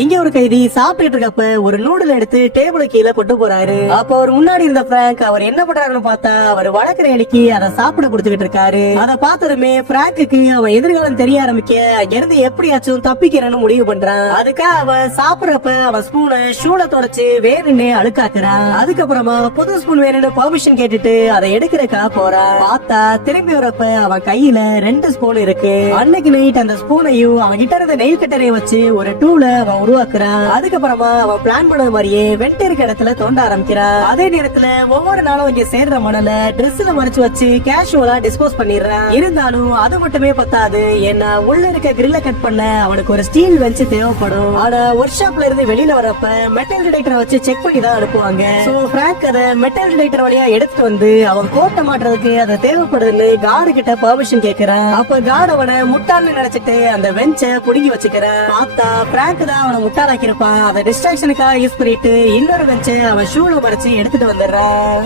இங்க ஒரு கைதி சாப்பிட்டு இருக்கப்ப ஒரு நூடுல் எடுத்து டேபிள் கீழே கொண்டு போறாரு. அப்ப அவர் முன்னாடி இருந்த பிராங்க் அவர் என்ன பண்றாருன்னு பார்த்தா அவர் வளர்க்குற எலிக்கு அதை சாப்பிட கொடுத்துக்கிட்டு இருக்காரு. அதை பார்த்ததுமே பிராங்குக்கு அவன் எதிர்காலம் தெரிய ஆரம்பிக்க அங்கிருந்து எப்படியாச்சும் தப்பிக்கிறன்னு முடிவு பண்றான். அதுக்காக அவன் சாப்பிடறப்ப அவன் ஸ்பூனை ஷூல தொடச்சு வேணுன்னு அழுக்காக்குறான். அதுக்கப்புறமா புது ஸ்பூன் வேணும்னு பெர்மிஷன் கேட்டுட்டு அதை எடுக்கிறக்கா போறான். பார்த்தா திரும்பி வரப்ப அவன் கையில 2 ஸ்பூன் இருக்கு. அன்னைக்கு நைட் அந்த ஸ்பூனையும் அவன் கிட்ட இருந்த நெயில் கட்டரை வச்சு ஒரு டூல அவன் உருவாக்குறான். அதுக்கப்புறமா அவன் பிளான் பண்ணது மாதிரியே வெண்ட் இருக்க இடத்துல தோண்ட ஆரம்பிக்கிறான். அதே நேரத்துல ஒவ்வொரு நாளும் இங்க சேர்ற மணல ட்ரெஸ்ல மறைச்சு வச்சு கேஷுவலா டிஸ்போஸ் பண்ணிடுறான். இருந்தாலும் அது மட்டுமே பத்தாது. ஏன்னா உள்ள இருக்க கிரில்ல கட் பண்ண அவனுக்கு ஒரு ஸ்டீல் வெஞ்ச் தேவைப்படும். ஆனா ஒர்க் ஷாப்ல இருந்து வெளியில வரப்ப மெட்டல் டிடெக்டரை வச்சு செக் பண்ணி தான் அனுப்புவாங்க. சோ பிராங்க் அதை மெட்டல் டிடெக்டர் வழியா எடுத்துட்டு வந்து அவன் கோட்டை மாட்டுறதுக்கு அதை தேவைப்படுதுன்னு கார்டு கிட்ட பெர்மிஷன் கேக்குறான். அப்ப கார்டு அவனை முட்டாள்னு நினைச்சிட்டு அந்த வெஞ்ச புடுங்கி வச்சுக்கிறான். பார்த்தா பிராங்க் தான் அவனை முட்டாளாக்கி இருப்பான். அதை டிஸ்ட்ராக்ஷனுக்காக யூஸ் பண்ணிட்டு இன்னொரு வெஞ்ச அவன் ஷூல மறைச்சு எடுத்துட்டு வந்துடுறான்.